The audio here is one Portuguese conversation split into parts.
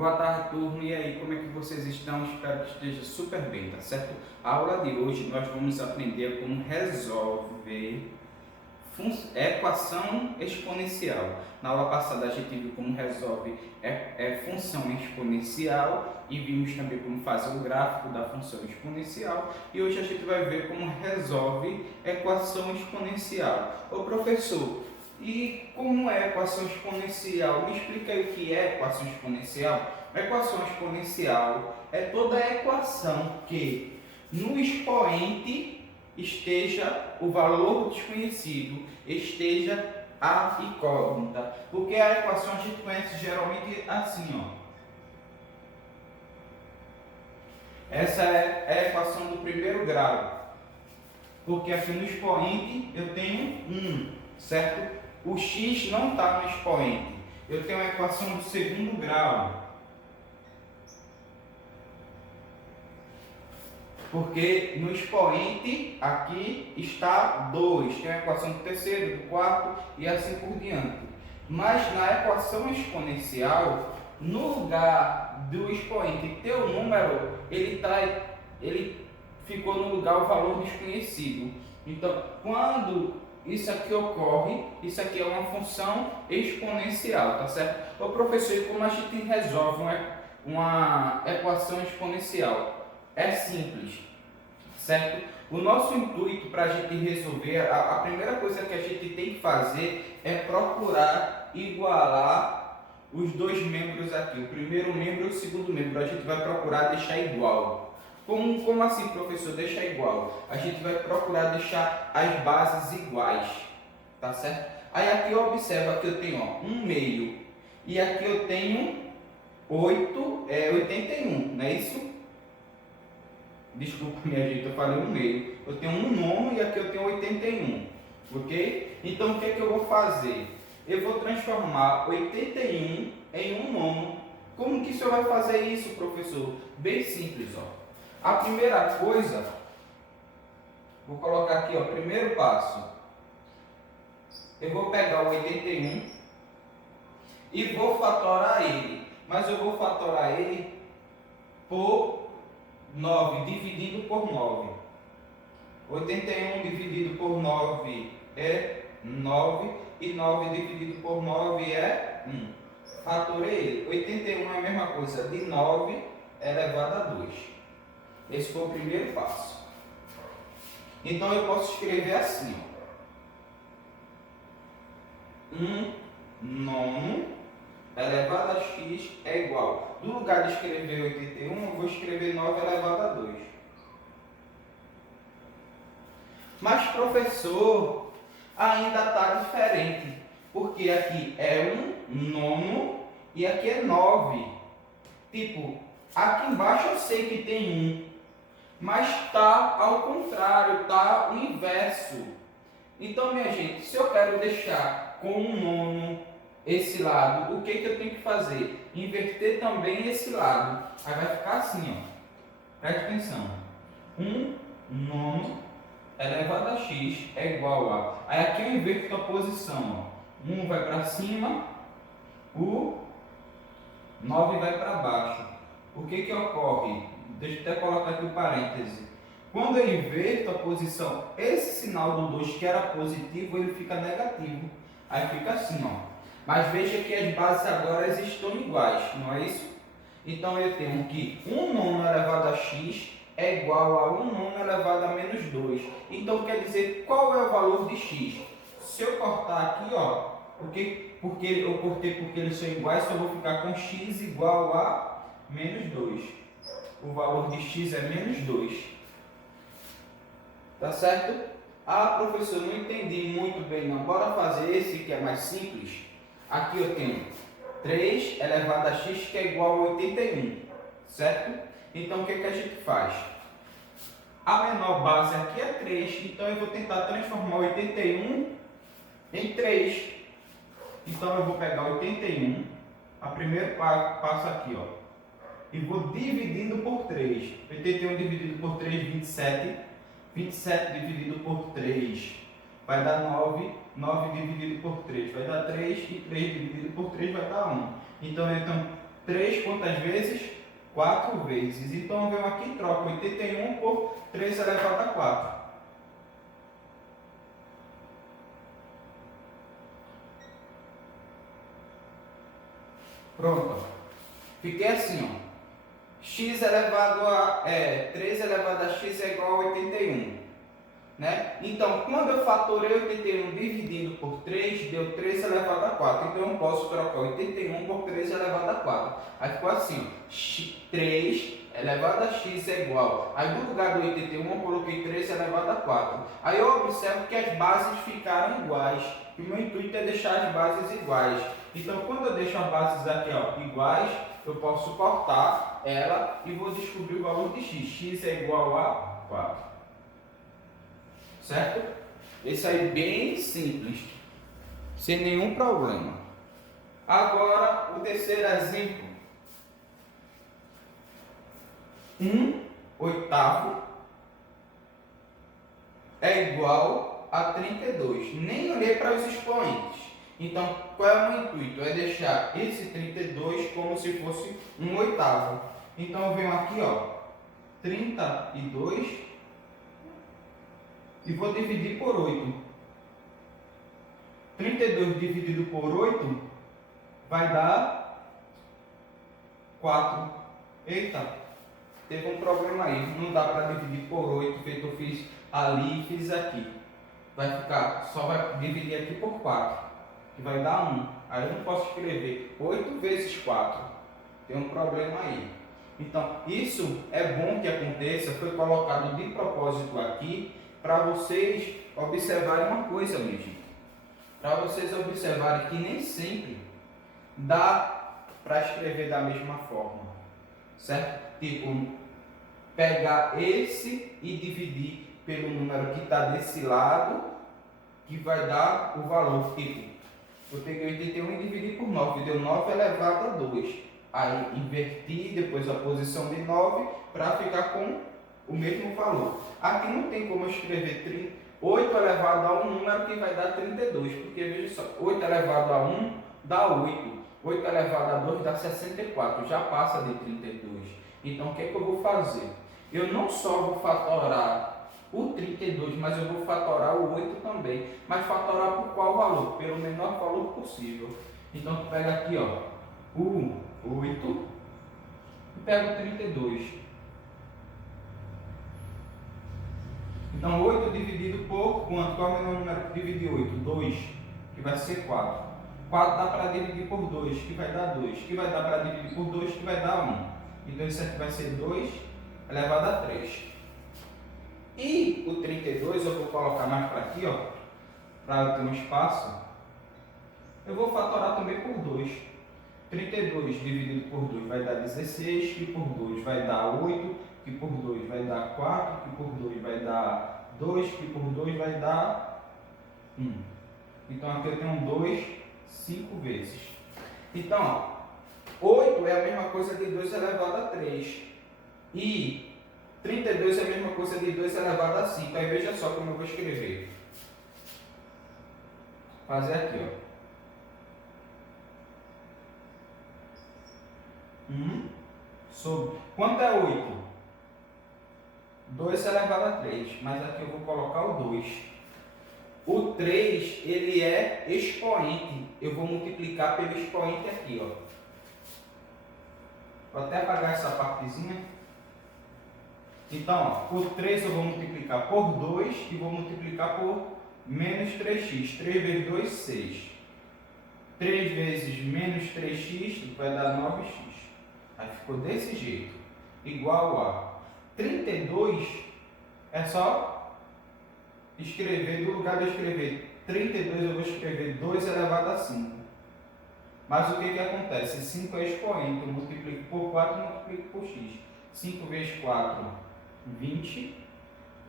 Boa tarde, turma. E aí, como é que vocês estão? Espero que esteja super bem, tá certo? A aula de hoje nós vamos aprender como resolver equação exponencial. Na aula passada a gente viu como resolve função exponencial e vimos também como fazer o gráfico da função exponencial. E hoje a gente vai ver como resolve equação exponencial. Ô professor, e como é equação exponencial? Me explica aí o que é equação exponencial. A equação exponencial é toda a equação que no expoente esteja o valor desconhecido, esteja a incógnita. Porque a equação a gente conhece geralmente assim, ó. Essa é a equação do primeiro grau. Porque aqui no expoente eu tenho 1, certo? O x não está no expoente. Eu tenho a equação do segundo grau. Porque no expoente aqui está 2. Tem a equação do terceiro, do quarto e assim por diante. Mas na equação exponencial, no lugar do expoente ter o número, ele ficou no lugar o valor desconhecido. Então, quando isso aqui ocorre, isso aqui é uma função exponencial, tá certo? Ô professor, como a gente resolve uma equação exponencial? É simples, certo? O nosso intuito para a gente resolver, a primeira coisa que a gente tem que fazer é procurar igualar os dois membros aqui, o primeiro membro e o segundo membro. A gente vai procurar deixar igual. Como assim, professor, deixar igual? A gente vai procurar deixar as bases iguais, tá certo? Aí aqui observa que eu tenho 1 meio e aqui eu tenho 81, não é isso? Desculpa, minha gente, eu falei 1 meio. Eu tenho 1 nono e aqui eu tenho 81, ok? Então o que é que eu vou fazer? Eu vou transformar 81 em 1 nono. Como que o senhor vai fazer isso, professor? Bem simples, ó. A primeira coisa, vou colocar aqui, ó, primeiro passo. Eu vou pegar o 81 e vou fatorar ele. Mas eu vou fatorar ele por 9 dividido por 9. 81 dividido por 9 é 9 e 9 dividido por 9 é 1. Fatorei ele. 81 é a mesma coisa de 9 elevado a 2. Esse foi o primeiro passo. Então eu posso escrever assim, ó. 1 nono elevado a x é igual. No lugar de escrever 81, eu vou escrever 9 elevado a 2. Mas, professor, ainda está diferente. Porque aqui é 1 nono e aqui é 9. Tipo, aqui embaixo eu sei que tem 1. Mas está ao contrário, está o inverso. Então, minha gente, se eu quero deixar com 1 nono esse lado, o que eu tenho que fazer? Inverter também esse lado. Aí vai ficar assim, ó. Preste atenção. 1 nono elevado a x é igual a... Aí aqui eu inverto a posição, ó. 1 vai para cima, o 9 vai para baixo. O que ocorre? Deixa eu até colocar aqui o parêntese. Quando eu inverto a posição, esse sinal do 2 que era positivo, ele fica negativo. Aí fica assim, ó. Mas veja que as bases agora estão iguais, não é isso? Então eu tenho que 1 nono elevado a x é igual a 1 nono elevado a menos 2. Então quer dizer, qual é o valor de x? Se eu cortar aqui, ó, porque eu cortei porque eles são iguais, só vou ficar com x igual a menos 2. O valor de x é menos 2. Tá certo? Ah, professor, não entendi muito bem não. Bora fazer esse que é mais simples. Aqui eu tenho 3 elevado a x que é igual a 81, certo? Então o que a gente faz? A menor base aqui é 3, então eu vou tentar transformar 81 em 3. Então eu vou pegar 81, a primeiro passo aqui, ó, e vou dividindo por 3. 81 dividido por 3, 27. 27 dividido por 3 vai dar 9. 9 dividido por 3 vai dar 3. E 3 dividido por 3 vai dar 1. Então eu tenho 3 quantas vezes? 4 vezes. Então eu venho aqui e troco 81 por 3 elevado a 4. Pronto. Fiquei assim, ó. X elevado a 3 elevado a x é igual a 81. Né? Então, quando eu fatorei 81 dividido por 3, deu 3 elevado a 4. Então, eu posso trocar 81 por 3 elevado a 4. Aí ficou assim, ó, 3 elevado a x é igual. Aí, no lugar do 81, eu coloquei 3 elevado a 4. Aí, eu observo que as bases ficaram iguais. E o meu intuito é deixar as bases iguais. Então, quando eu deixo as bases aqui, ó, iguais, eu posso cortar ela e vou descobrir o valor de x. X é igual a 4. Certo? Esse aí bem simples, sem nenhum problema. Agora, o terceiro exemplo. 1/8 é igual a 32. Nem olhei para os expoentes. Então, qual é o meu intuito? É deixar esse 32 como se fosse 1/8. Então, eu venho aqui, ó, 32 e vou dividir por 8. 32 dividido por 8 vai dar 4. Eita, teve um problema aí. Não dá para dividir por 8, feito eu fiz ali e fiz aqui. Vai ficar, só vai dividir aqui por 4, que vai dar 1. Aí eu não posso escrever 8 vezes 4. Tem um problema aí. Então, isso é bom que aconteça, foi colocado de propósito aqui, para vocês observarem uma coisa, minha gente. Para vocês observarem que nem sempre dá para escrever da mesma forma, certo? Tipo, pegar esse e dividir pelo número que está desse lado, que vai dar o valor. Tipo, eu peguei 81 e dividi por 9, deu 9 elevado a 2. Aí inverti depois a posição de 9 para ficar com o mesmo valor. Aqui não tem como eu escrever 8 elevado a um número que vai dar 32, porque veja só, 8 elevado a 1 dá 8, 8 elevado a 2 dá 64, já passa de 32. Então o que é que eu vou fazer? Eu não só vou fatorar o 32, mas eu vou fatorar o 8 também. Mas fatorar por qual valor? Pelo menor valor possível. Então tu pega aqui, ó, o 8 e pega o 32. Então, 8 dividido por quanto? Qual é o menor número que divide 8? 2, que vai ser 4. 4 dá para dividir por 2, que vai dar 2. Que vai dar para dividir por 2, que vai dar 1. Então, isso aqui vai ser 2 elevado a 3. E o 32, eu vou colocar mais para aqui, ó, para ter um espaço. Eu vou fatorar também por 2. 32 dividido por 2 vai dar 16, que por 2 vai dar 8, que por 2 vai dar 4, que por 2 vai dar 2, que por 2 vai dar 1. Então aqui eu tenho 2, 5 vezes. Então, ó, 8 é a mesma coisa de 2 elevado a 3. E 32 é a mesma coisa de 2 elevado a 5. Aí veja só como eu vou escrever. Fazer aqui, ó. 1 sobre... Quanto é 8? 2 elevado a 3. Mas aqui eu vou colocar o 2. O 3, ele é expoente. Eu vou multiplicar pelo expoente aqui, ó. Vou até apagar essa partezinha. Então, ó, o 3 eu vou multiplicar por 2 e vou multiplicar por menos 3x. 3 vezes 2, 6. 3 vezes menos 3x vai dar 9x. Aí ficou desse jeito. Igual a 32, é só escrever, no lugar de eu escrever 32, eu vou escrever 2 elevado a 5. Mas o que acontece? 5 é expoente, eu multiplico por 4 e multiplico por x. 5 vezes 4, 20.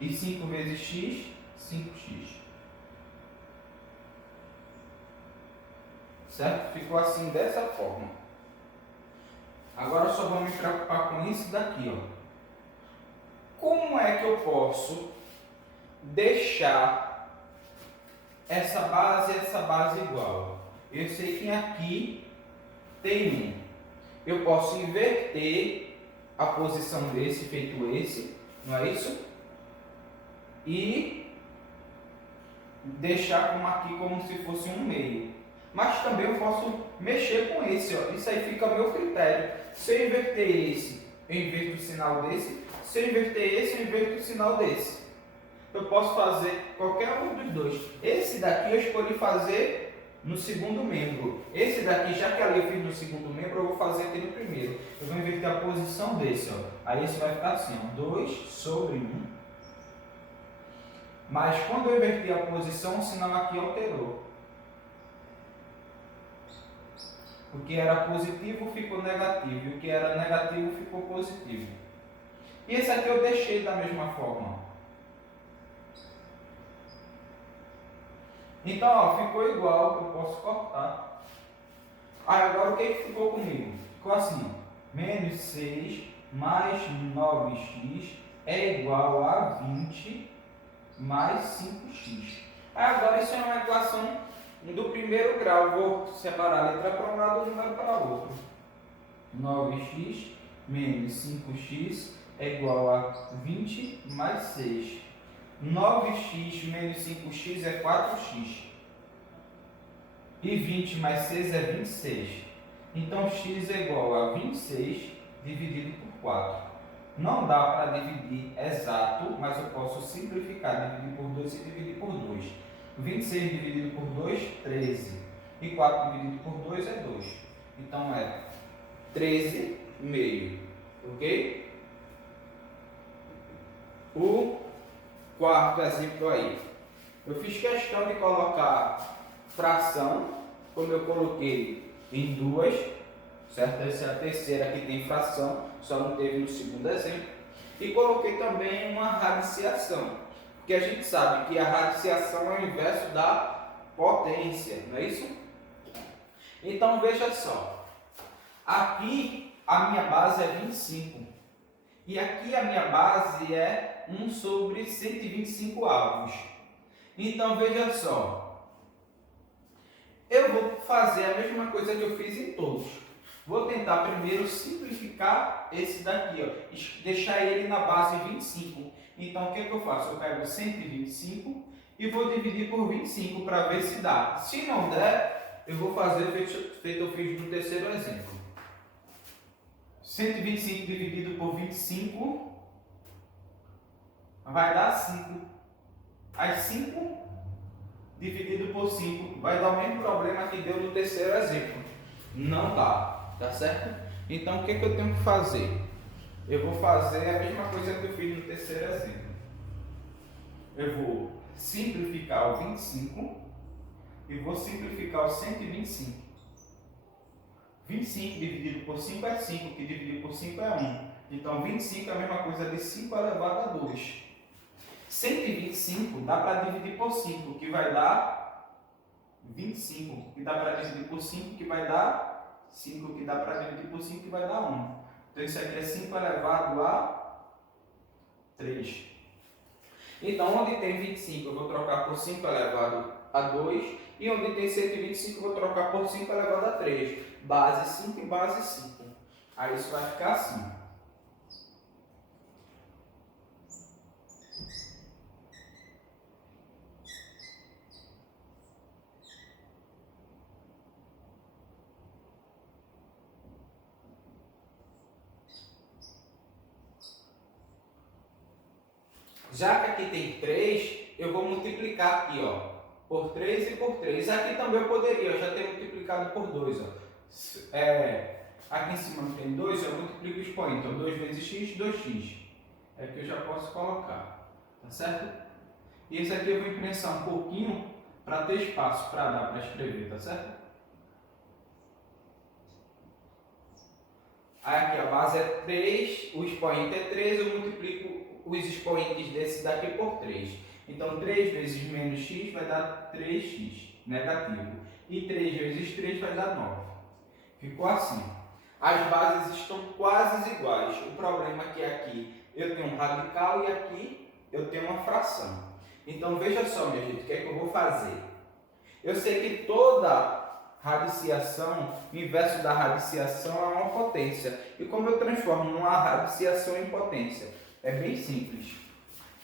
E 5 vezes x, 5x. Certo? Ficou assim, dessa forma. Agora eu só vou me preocupar com isso daqui, ó. Como é que eu posso deixar essa base igual? Eu sei que aqui tem 1. eu posso inverter a posição desse, feito esse, não é isso? E deixar como aqui como se fosse um meio. Mas também eu posso mexer com esse, ó. Isso aí fica a meu critério. Se eu inverter esse, eu inverto o sinal desse. Se eu inverter esse, eu inverto o sinal desse. Eu posso fazer qualquer um dos dois. Esse daqui eu escolhi fazer no segundo membro. Esse daqui, já que ali eu fiz no segundo membro, eu vou fazer aqui no primeiro. Eu vou inverter a posição desse, ó. Aí esse vai ficar assim, ó, 2 sobre 1. Mas quando eu inverti a posição, o sinal aqui alterou. O que era positivo ficou negativo, e o que era negativo ficou positivo. E esse aqui eu deixei da mesma forma. Então, ó, ficou igual, eu posso cortar. Agora o que ficou comigo? Ficou assim, ó. Menos 6 mais 9x é igual a 20 mais 5x. Agora isso é uma equação do primeiro grau. Vou separar a letra para um lado e o número para o outro. 9x menos 5x é igual a 20 mais 6. 9x menos 5x é 4x. E 20 mais 6 é 26. Então x é igual a 26 dividido por 4. Não dá para dividir exato, mas eu posso simplificar, dividir por 2 e dividir por 2. 26 dividido por 2, 13. E 4 dividido por 2 é 2. Então é 13,5. Ok? O quarto exemplo aí. Eu fiz questão de colocar fração, como eu coloquei em duas, certo? Essa é a terceira que tem fração, só não teve no segundo exemplo. E coloquei também uma radiciação, porque a gente sabe que a radiciação é o inverso da potência, não é isso? Então veja só, aqui a minha base é 25 e aqui a minha base é 1 sobre 125 avos. Então veja só, eu vou fazer a mesma coisa que eu fiz em todos. Vou tentar primeiro simplificar esse daqui, ó, deixar ele na base 25. Então o que eu faço? Eu pego 125 e vou dividir por 25 para ver se dá. Se não der, eu vou fazer feito eu fiz no terceiro exemplo. 125 dividido por 25 vai dar 5. As 5 dividido por 5 vai dar o mesmo problema que deu no terceiro exemplo. Não dá, tá certo? Então o que eu tenho que fazer? Eu vou fazer a mesma coisa que eu fiz no terceiro exemplo. Eu vou simplificar o 25 e vou simplificar o 125. 25 dividido por 5 é 5, que dividido por 5 é 1. Então 25 é a mesma coisa de 5 elevado a 2. 125 dá para dividir por 5, que vai dar 25. Que dá para dividir por 5, que vai dar 5. Que dá para dividir por 5, que vai dar 1. Então isso aqui é 5 elevado a 3. Então onde tem 25 eu vou trocar por 5 elevado a 2. E onde tem 125 eu vou trocar por 5 elevado a 3. Base 5 e base 5. Aí isso vai ficar assim. Já que aqui tem 3, eu vou multiplicar aqui, ó, por 3 e por 3. Aqui também eu poderia, eu já tenho multiplicado por 2, ó. Aqui em cima tem 2, eu multiplico o expoente, então 2 vezes x, 2x. É que eu já posso colocar, tá certo? E esse aqui eu vou imprensar um pouquinho para ter espaço para dar para escrever, tá certo? Aí aqui a base é 3, o expoente é 3, eu multiplico os expoentes desse daqui por 3. Então 3 vezes menos x vai dar 3x, negativo. E 3 vezes 3 vai dar 9. Ficou assim. As bases estão quase iguais. O problema é que aqui eu tenho um radical e aqui eu tenho uma fração. Então veja só, minha gente, o que é que eu vou fazer? Eu sei que toda radiciação, o inverso da radiciação é uma potência. E como eu transformo uma radiciação em potência? É bem simples.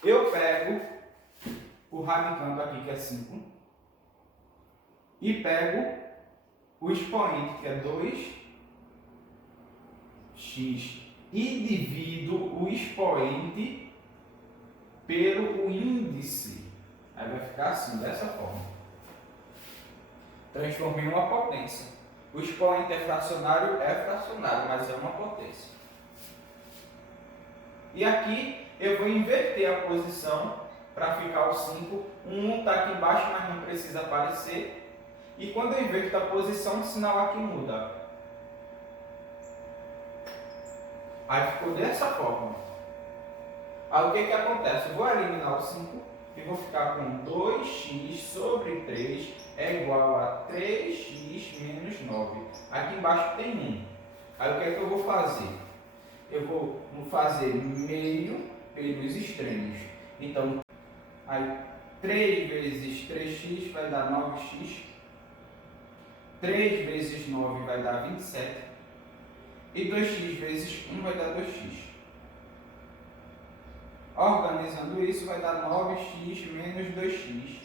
Eu pego o radicando aqui, que é 5, e pego o expoente, que é 2x, e divido o expoente pelo índice. Aí vai ficar assim, dessa forma. Transformei em uma potência. O expoente é fracionário, mas é uma potência. E aqui eu vou inverter a posição para ficar o 5. Um está aqui embaixo, mas não precisa aparecer. E quando eu inverto a posição, o sinal aqui muda. Aí ficou dessa forma. Aí o que acontece? Eu vou eliminar o 5 e vou ficar com 2x sobre 3 é igual a 3x menos 9. Aqui embaixo tem 1. Aí o que eu vou fazer? Eu vou fazer meio pelos extremos. Então, aí 3 vezes 3x vai dar 9x. 3 vezes 9 vai dar 27. E 2x vezes 1 vai dar 2x. Organizando isso, vai dar 9x menos 2x,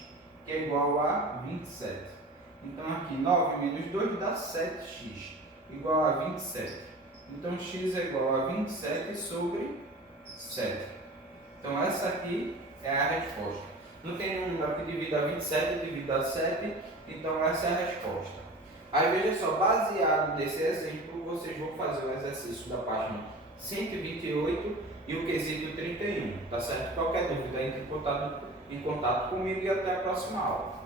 que é igual a 27. Então, aqui 9 menos 2 dá 7x, igual a 27. Então, x é igual a 27 sobre 7. Então, essa aqui é a resposta. Não tem nenhum número que divida 27, divida 7, então essa é a resposta. Aí, veja só, baseado nesse exemplo, vocês vão fazer o exercício da página 128 e o quesito 31, tá certo? Qualquer dúvida, entre em contato comigo e até a próxima aula.